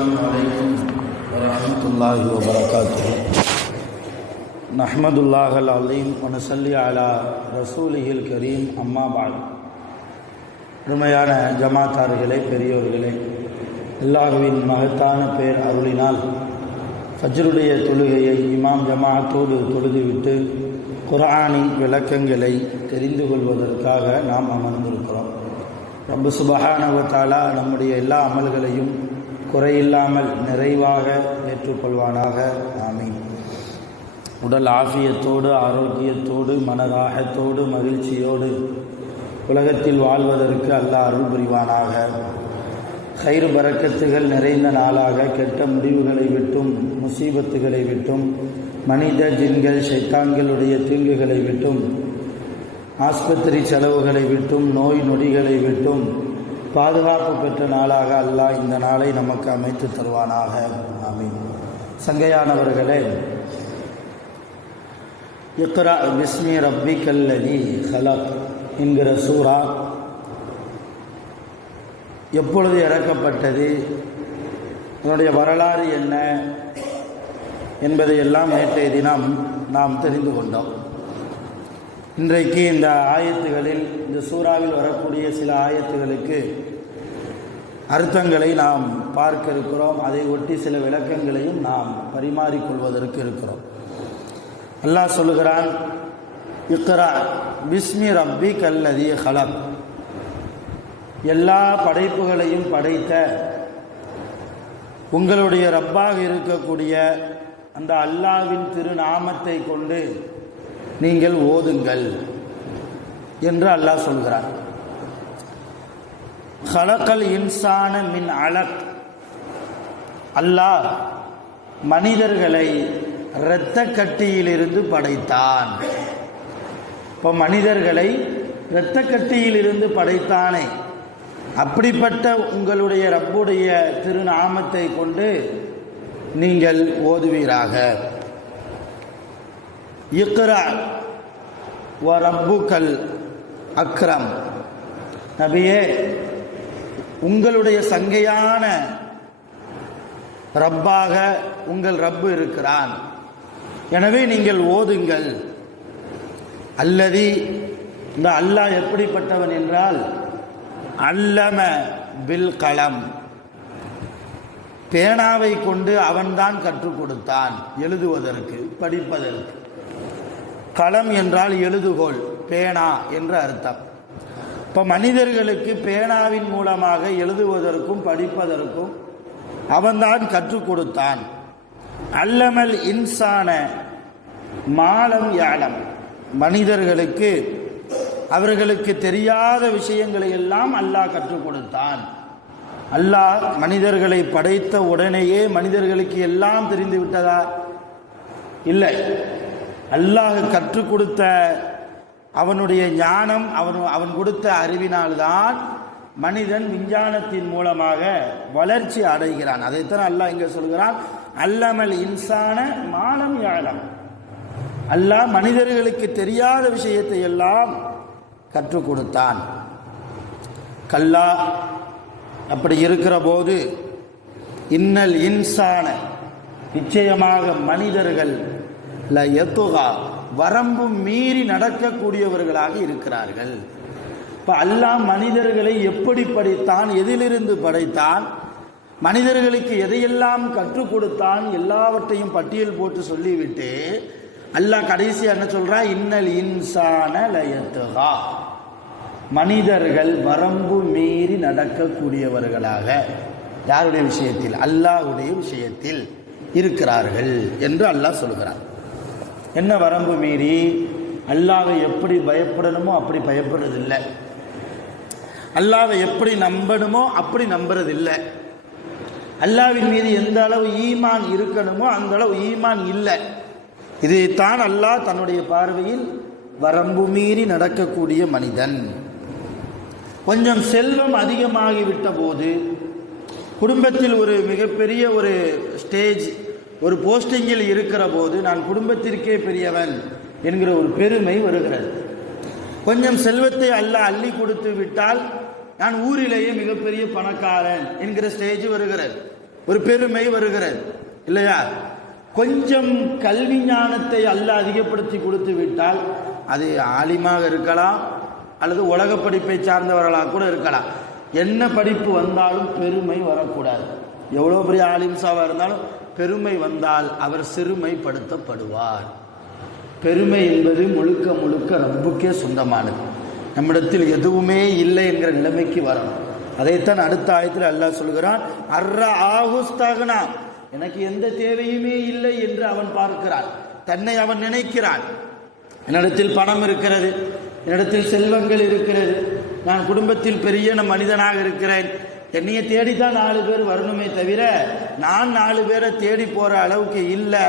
அலைக்கும் வரஹ்மத்துல்லாஹி வபரகாத்துஹு. நஹ்மதுல்லாஹல் அலீம் வ நஸல்லி அலா ரசூலிஹில் கரீம். அம்மா பஅத். உண்மையான ஜமாத்தார்களே, பெரியோர்களே, அல்லாஹ்வின் மகத்தான பேர் அருளினால் ஃபஜ்ருடைய தொழுகையை இமாம் ஜமாஅத்தோடு தொழுதுவிட்டு குர்ஆனின் விளக்கங்களை தெரிந்து கொள்வதற்காக நாம் அமர்ந்திருக்கிறோம். ரப்பு சுப்ஹானஹு வ தஆலா நம்முடைய எல்லா அமல்களையும் குறையில்லாமல் நிறைவாக ஏற்றுக்கொள்வானாக. ஆமீன். உடல் ஆஃபியத்தோடு, ஆரோக்கியத்தோடு, மனராகத்தோடு, மகிழ்ச்சியோடு உலகத்தில் வாழ்வதற்கு அல்லாஹ் அருள் புரிவானாக. கைரு பரக்கத்துகள் நிறைந்த நாளாக கெட்ட முடிவுகளை விட்டும், முசீபத்துகளை விட்டும், மனித ஜின்கள் ஷைத்தான்களுடைய தீங்குகளை விட்டும், ஆஸ்பத்திரி செலவுகளை விட்டும், நோய் நொடிகளை விட்டும் பாதுகாப்பு பெற்ற நாளாக அல்லாஹ் இந்த நாளை நமக்கு அமைத்து தருவானாக. ஆமீன். சங்கையானவர்களே, இக்ரா பிஸ்மி ரப்பிக்கல்லதி ஹலக் என்கிற சூரா எப்பொழுது இறக்கப்பட்டது, அதனுடைய வரலாறு என்ன என்பதையெல்லாம் நேற்றைய தினம் நாம் தெரிந்து கொண்டோம். இன்றைக்கு இந்த ஆயத்துகளில், இந்த சூறாவில் வரக்கூடிய சில ஆயத்துகளுக்கு அர்த்தங்களை நாம் பார்க்க இருக்கிறோம். அதை ஒட்டி சில விளக்கங்களையும் நாம் பரிமாறிக்கொள்வதற்கு இருக்கிறோம். அல்லாஹ் சொல்லுகிறான், இக்ரா பிஸ்மி ரப்பிக்கல்லதி ஹலக். எல்லா படைப்புகளையும் படைத்த உங்களுடைய ரப்பாக இருக்கக்கூடிய அந்த அல்லாஹ்வின் திருநாமத்தை கொண்டு நீங்கள் ஓதுங்கள் என்று அல்லாஹ் சொல்கிறார். ஹலக்கல் இன்சான மின் அலக். அல்லாஹ் மனிதர்களை இரத்த கட்டியிலிருந்து படைத்தான். இப்போ மனிதர்களை இரத்த கட்டியிலிருந்து படைத்தானே, அப்படிப்பட்ட உங்களுடைய ரப்புடைய திருநாமத்தை கொண்டு நீங்கள் ஓதுவீராக. இக்ரா வ ரப்புக்கல் அக்ரம். நபியே, உங்களுடைய சங்கையான ரப்பாக உங்கள் ரப்பு இருக்கிறான், எனவே நீங்கள் ஓதுங்கள். அல்லதி, இந்த அல்லாஹ் எப்படிப்பட்டவன் என்றால், அல்லம பில் கலம். பேனாவை கொண்டு அவன்தான் கற்றுக் கொடுத்தான் எழுதுவதற்கு, படிப்பதற்கு. களம் என்றால் எழுதுகோல், பேனா என்று அர்த்தம். இப்போ மனிதர்களுக்கு பேனாவின் மூலமாக எழுதுவதற்கும் படிப்பதற்கும் அவன்தான் கற்றுக் கொடுத்தான். அல்லமல் இன்சான மாலம் யாலம். மனிதர்களுக்கு அவர்களுக்கு தெரியாத விஷயங்களை எல்லாம் அல்லாஹ் கற்றுக் கொடுத்தான். அல்லாஹ் மனிதர்களை படைத்த உடனேயே மனிதர்களுக்கு எல்லாம் தெரிந்து விட்டதா? இல்லை. அல்லாஹ் கற்றுக் கொடுத்த அவனுடைய ஞானம், அவன் கொடுத்த அறிவினால்தான் மனிதன் விஞ்ஞானத்தின் மூலமாக வளர்ச்சி அடைகிறான். அதைத்தான் அல்லாஹ் இங்கே சொல்கிறான், அல்லமல் இன்சான மாலம் யாலம். அல்லாஹ் மனிதர்களுக்கு தெரியாத விஷயத்தை எல்லாம் கற்றுக் கொடுத்தான். கல்லா, அப்படி இருக்கிற போது, இன்னல் இன்சான, நிச்சயமாக மனிதர்கள் ல யதுகா, வரம்பு மீறி நடக்கக்கூடியவர்களாக இருக்கிறார்கள். இப்போ அல்லாஹ் மனிதர்களை எப்படி படைத்தான், எதிலிருந்து படைத்தான், மனிதர்களுக்கு எதையெல்லாம் கற்றுக் கொடுத்தான், எல்லாவற்றையும் பட்டியல் போட்டு சொல்லிவிட்டு அல்லாஹ் கடைசி என்ன சொல்றா, இன்னல் இன்சான ல யதுகா, மனிதர்கள் வரம்பு மீறி நடக்கக்கூடியவர்களாக யாருடைய விஷயத்தில்? அல்லாஹ்வுடைய விஷயத்தில் இருக்கிறார்கள் என்று அல்லாஹ் சொல்கிறார். என்ன வரம்பு மீறி? அல்லாஹ்வை எப்படி பயப்படணுமோ அப்படி பயப்படுறதில்லை, அல்லாஹ்வை எப்படி நம்பணுமோ அப்படி நம்புறதில்லை, அல்லாஹ்வின் மீது எந்த அளவு ஈமான் இருக்கணுமோ அந்த அளவு ஈமான் இல்லை. இதைத்தான் அல்லாஹ் தன்னுடைய பார்வையில் வரம்பு மீறி நடக்கக்கூடிய மனிதன். கொஞ்சம் செல்வம் அதிகமாகிவிட்ட போது, குடும்பத்தில் ஒரு மிகப்பெரிய ஒரு ஸ்டேஜ், ஒரு போஸ்டிங்கில் இருக்கிற போது, நான் குடும்பத்திற்கே பெரியவன் என்கிற ஒரு பெருமை வருகிறது. கொஞ்சம் செல்வத்தை அல்லாஹ் அள்ளி கொடுத்து விட்டால் நான் ஊரிலேயே மிகப்பெரிய பணக்காரன் என்கிற ஸ்டேஜ் வருகிறது. ஒரு பெருமை வருகிறது இல்லையா? கொஞ்சம் கல்வி ஞானத்தை அல்லாஹ் அதிகப்படுத்தி கொடுத்து விட்டால் அது ஆலிமாக இருக்கலாம் அல்லது உலக படிப்பை சார்ந்தவர்களாக கூட இருக்கலாம். என்ன படிப்பு வந்தாலும் பெருமை வரக்கூடாது. எவ்வளோ பெரிய ஆலிம்சாவாக இருந்தாலும் பெருமை வந்தால் அவர் சிறுமைப்படுத்தப்படுவார். பெருமை என்பது முழுக்க முழுக்க ரப்புக்கே சொந்தமானது. நம்மிடத்தில் எதுவுமே இல்லை என்கிற நிலைமைக்கு வரணும். அதைத்தான் அடுத்த ஆயத்தில் அல்லாஹ் சொல்கிறான், அர்ரஆஹுஸ்தக்னா, எனக்கு எந்த தேவையுமே இல்லை என்று அவன் பார்க்கிறான், தன்னை அவன் நினைக்கிறான். என்னிடத்தில் பணம் இருக்கிறது, என்னிடத்தில் செல்வங்கள் இருக்கிறது, நான் குடும்பத்தில் பெரிய மனிதனாக இருக்கிறேன், என்னைய தேடித்தான் 4 பேர் வரணுமே தவிர நான் 4 பேரை தேடி போற அளவுக்கு இல்லை,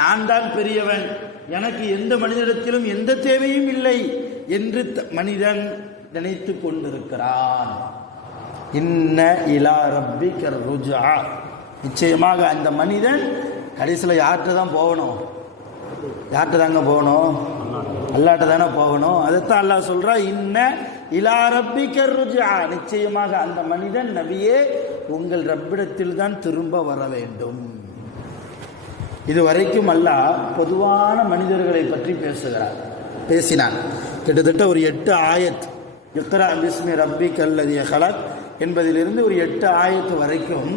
நான் தான் பெரியவன், எனக்கு எந்த மனிதனிடத்திலும் எந்த தேவையும் இல்லை என்று மனிதன் நினைத்து கொண்டிருக்கிறான். இன்ன இலா ரப்பிக ருஜா, நிச்சயமாக அந்த மனிதன் கடைசியில் யார்கிட்ட தான் போகணும்? யார்கிட்ட தாங்க போகணும்? அல்லாஹ்ட்ட தானே போகணும். அதைத்தான் அல்லாஹ் சொல்றா, இன்ன இலா ரப்பிக ருஜா, நிச்சயமாக அந்த மனிதன் நபியே உங்கள் ரப்பிடத்தில் தான் திரும்ப வர வேண்டும். இதுவரைக்கும் அல்லாஹ் பொதுவான மனிதர்களை பற்றி பேசினான். கிட்டத்தட்ட ஒரு 8 ஆயத், இக்ரா பிஸ்மி ரப்பிக்கல் லதீ ஹலக் என்பதிலிருந்து ஒரு 8 ஆயத்து வரைக்கும்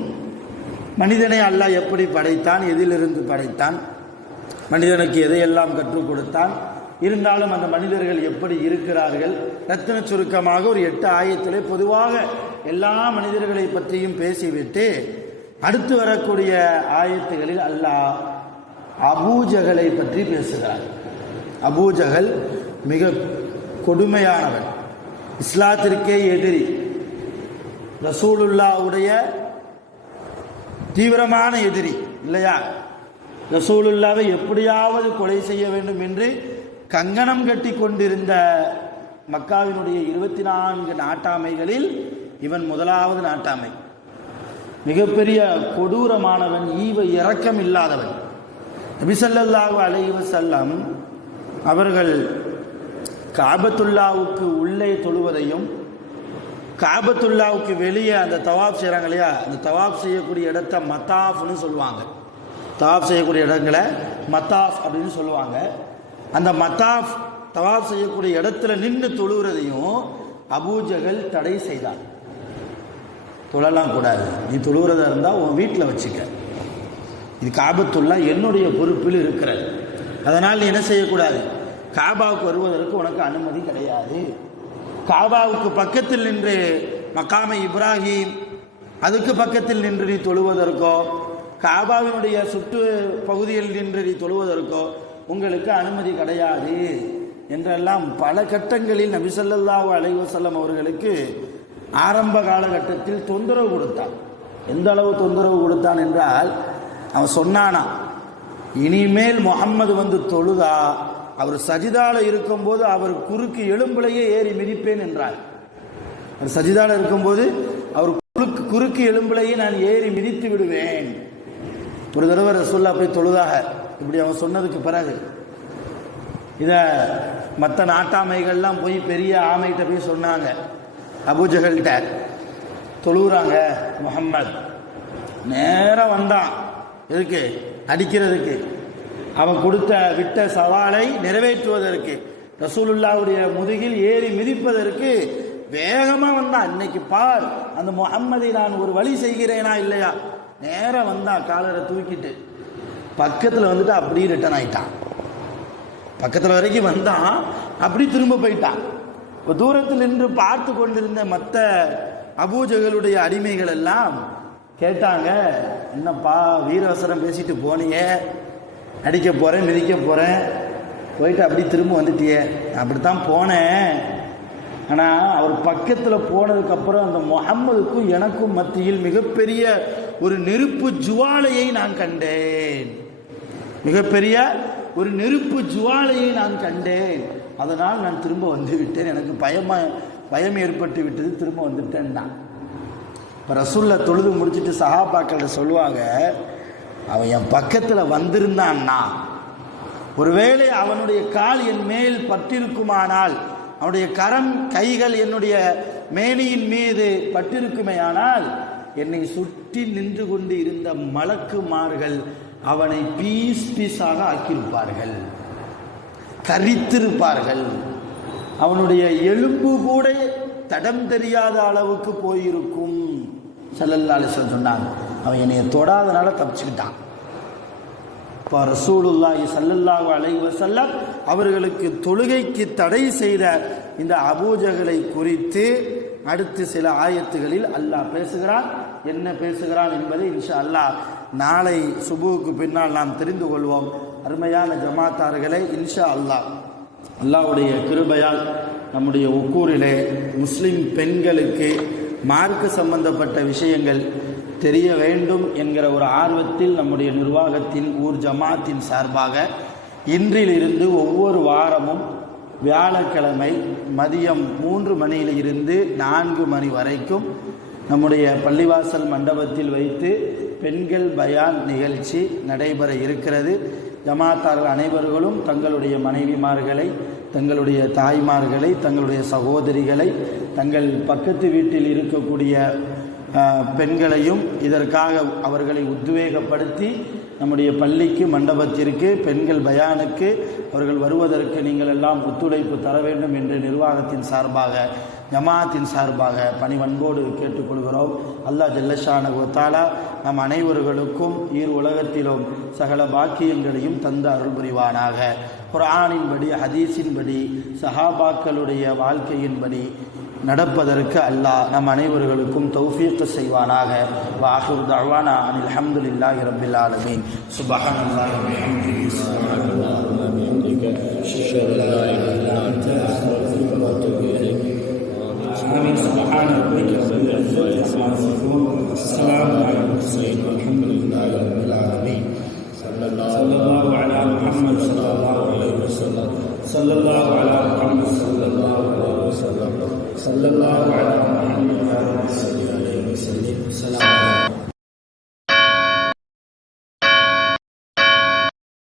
மனிதனை அல்லாஹ் எப்படி படைத்தான், எதிலிருந்து படைத்தான், மனிதனுக்கு எதையெல்லாம் கற்றுக் கொடுத்தான், இருந்தாலும் அந்த மனிதர்கள் எப்படி இருக்கிறார்கள், ரத்தின சுருக்கமாக ஒரு 8 ஆயத்திலே பொதுவாக எல்லா மனிதர்களை பற்றியும் பேசிவிட்டு அடுத்து வரக்கூடிய ஆயத்துகளில் அல்லாஹ் அபூஜகலை பற்றி பேசுகிறார். அபூஜகல் மிக கொடுமையானவன், இஸ்லாத்திற்கே எதிரி, ரசூலுல்லாவுடைய தீவிரமான எதிரி இல்லையா? ரசூலுல்லாவை எப்படியாவது கொலை செய்ய வேண்டும் என்று கங்கணம் கட்டி கொண்டிருந்த மக்காவினுடைய 24 நாட்டாமைகளில் இவன் முதலாவது நாட்டாமை. மிகப்பெரிய கொடூரமானவன், ஈவ இரக்கம் இல்லாதவன். நபி ஸல்லல்லாஹு அலைஹி வஸல்லம் அவர்கள் காபத்துல்லாவுக்கு உள்ளே தொழுவதையும் காபத்துல்லாவுக்கு வெளியே அந்த தவாப் செய்கிறாங்க இல்லையா, அந்த தவாப் செய்யக்கூடிய இடத்த மத்தாஃப்னு சொல்லுவாங்க. தவாப் செய்யக்கூடிய இடங்களை மத்தாஃப் அப்படின்னு சொல்லுவாங்க. அந்த மத்தாஃப் தவாப் செய்யக்கூடிய இடத்துல நின்று தொழுகிறதையும் அபூஜகல் தடை செய்தார். தொழலாம் கூடாது, நீ தொழுகிறதா இருந்தால் உன் வீட்டில் வச்சுக்க, இது காபத்துல்லா என்னுடைய பொறுப்பில் இருக்கிறது, அதனால் நீ என்ன செய்யக்கூடாது, காபாவுக்கு வருவதற்கு உனக்கு அனுமதி கிடையாது. காபாவுக்கு பக்கத்தில் நின்று மக்காமை இப்ராஹிம் அதுக்கு பக்கத்தில் நின்று நீ தொழுவதற்கோ, காபாவினுடைய சுற்று பகுதியில் நின்று நீ தொழுவதற்கோ உங்களுக்கு அனுமதி கிடையாது என்றெல்லாம் பல கட்டங்களில் நபி ஸல்லல்லாஹு அலைஹி வஸல்லம் அவர்களுக்கு ஆரம்ப காலகட்டத்தில் தொந்தரவு கொடுத்தான். எந்த அளவு தொந்தரவு கொடுத்தான் என்றால், அவன் சொன்னானா, இனிமேல் முஹம்மது வந்து தொழுதா அவர் சஜிதால இருக்கும்போது அவர் குறுக்கு எலும்புலையே ஏறி மிதிப்பேன் என்றார். அவர் சஜிதால இருக்கும்போது அவர் குறுக்கு எலும்புலையே நான் ஏறி மிதித்து விடுவேன். ஒரு தடவை ரசூலுல்லாஹ் போய் தொழுதாக இப்படி அவன் சொன்னதுக்கு பிறகு இதை மற்ற நாட்டாமைகள்லாம் போய் பெரிய ஆமைகிட்ட போய் சொன்னாங்க. அபூஜகல்கிட்ட தொழுகிறாங்க, முஹம்மது நேராக வந்தான், எதுக்கு? அடிக்கிறதுக்கு, அவன் விட்ட சவாலை நிறைவேற்றுவதற்கு, ரசூலுல்லாவுடைய முதுகில் ஏறி மிதிப்பதற்கு வேகமாக வந்தான். இன்னைக்கு பார், அந்த முஹம்மதை நான் ஒரு வழி செய்கிறேனா இல்லையா? நேராக வந்தான், காலரை தூக்கிட்டு பக்கத்தில் வந்துட்டு அப்படியே ரிட்டர்ன் ஆயிட்டான். பக்கத்தில் வரைக்கும் வந்தான், அப்படி திரும்ப போயிட்டான். இப்போ தூரத்தில் நின்று பார்த்து கொண்டிருந்த மற்ற அபூஜகளுடைய அடிமைகள் எல்லாம் கேட்டாங்க, என்னப்பா வீரவசனம் பேசிட்டு போனீங்க, அடிக்க போகிறேன் மிதிக்க போகிறேன், போயிட்டு அப்படி திரும்ப வந்துட்டியே. அப்படித்தான் போனேன், ஆனால் அவர் பக்கத்தில் போனதுக்கப்புறம் அந்த முஹம்மதுக்கும் எனக்கும் மத்தியில் மிகப்பெரிய ஒரு நெருப்பு ஜுவாலையை நான் கண்டேன், மிகப்பெரிய ஒரு நெருப்பு ஜுவாலையை நான் கண்டேன், அதனால் நான் திரும்ப வந்து விட்டேன், எனக்கு பயம் ஏற்பட்டு விட்டது, திரும்ப வந்துட்டேன் தான். இப்போ ரசூலுல்லாஹ் தொழுது முடிச்சுட்டு சஹாபாக்கள்கிட்ட சொல்லுவாங்க, அவன் என் பக்கத்தில் வந்திருந்தான்னா, ஒருவேளை அவனுடைய கால் என் மேல் பட்டிருக்குமானால், அவனுடைய கைகள் என்னுடைய மேனியின் மீது பட்டிருக்குமேயானால், என்னை சுற்றி நின்று கொண்டு இருந்த மலக்குமார்கள் அவனை பீஸ் பீஸாக ஆக்கியிருப்பார்கள், கரித்திருப்பார்கள். அவனுடைய எலும்பு கூட தடம் தெரியாத அளவுக்கு போயிருக்கும். ஸல்லல்லாஹு அலைஹி வஸல்லம் சொன்னாங்க, அவன் என்னைய தொடாதனால தப்பிச்சுக்கிட்டான். இப்போ ரசூலுல்லாஹி ஸல்லல்லாஹு அலைஹி வஸல்லம் அவர்களுக்கு தொழுகைக்கு தடை செய்த இந்த அபூஜஹலை குறித்து அடுத்து சில ஆயத்துகளில் அல்லாஹ் பேசுகிறான். என்ன பேசுகிறான் என்பதை இன்ஷா அல்லாஹ் நாளை சுபுவுக்கு பின்னால் நாம் தெரிந்து கொள்வோம். அருமையான ஜமாத்தார்களே, இன்ஷா அல்லாஹ் அல்லாஹ்வுடைய கிருபையால் நம்முடைய ஒக்கூரிலே முஸ்லிம் பெண்களுக்கு மார்க்க சம்பந்தப்பட்ட விஷயங்கள் தெரிய வேண்டும் என்கிற ஒரு ஆர்வத்தில் நம்முடைய நிர்வாகத்தின் ஊர் ஜமாத்தின் சார்பாக இன்றிலிருந்து ஒவ்வொரு வாரமும் வியாழக்கிழமை மதியம் 3 மணியிலிருந்து 4 மணி வரைக்கும் நம்முடைய பள்ளிவாசல் மண்டபத்தில் வைத்து பெண்கள் பயான் நிகழ்ச்சி நடைபெற இருக்கிறது. ஜமாத்தார்கள் அனைவர்களும் தங்களுடைய மனைவிமார்களை, தங்களுடைய தாய்மார்களை, தங்களுடைய சகோதரிகளை, தங்கள் பக்கத்து வீட்டில் இருக்கக்கூடிய பெண்களையும் இதற்காக அவர்களை உத்வேகப்படுத்தி நம்முடைய பள்ளிக்கு மண்டபத்திற்கு பெண்கள் பயானுக்கு அவர்கள் வருவதற்கு நீங்கள் எல்லாம் ஒத்துழைப்பு தர வேண்டும் என்று நிர்வாகத்தின் சார்பாக ஜமாத்தின் சார்பாக பணிவன்போடு கேட்டுக்கொள்கிறோம். அல்லாஹ் ஜல்லஷானஹு வ தஆலா நம் அனைவர்களுக்கும் உலகத்திலும் சகல பாக்கியங்களையும் தந்து அருள் புரிவானாக. குர்ஆனின்படி, ஹதீஸின்படி, சஹாபாக்களுடைய வாழ்க்கையின்படி நடப்பதற்கு அல்லாஹ் நம் அனைவர்களுக்கும் தௌஃபீக் செய்வானாக. வாஹிரு தஅவானா அனில் ஹம்துலில்லாஹி ரப்பில் ஆலமீன். சுப்ஹானல்லாஹி வ பிஹம்திஹி, சுப்ஹானல்லாஹி வ பிஹம்திஹி, அஷ்ஹது அல்லா இலாஹா இல்லா அன்த, அஸ்தக்ஃபிருக வ அத்தூபு இலைக். ஆமீன். சுப்ஹான ரப்பிக ரப்பில் இஸ்ஸத்தி அம்மா யசிஃபூன், வஸ்ஸலாமு அலல் முர்ஸலீன், வல்ஹம்துலில்லாஹி ரப்பில் ஆலமீன். ஸல்லல்லாஹு அலா முஹம்மத் ஸல்லல்லாஹு அலைஹி வஸல்லம், ஸல்லல்லாஹு அலா முஹம்மத் ஸல்லல்லாஹு அலைஹி வஸல்லம், ஸல்லல்லாஹு அலா முஹம்மத் ஸல்லல்லாஹு அலைஹி வஸல்லம்.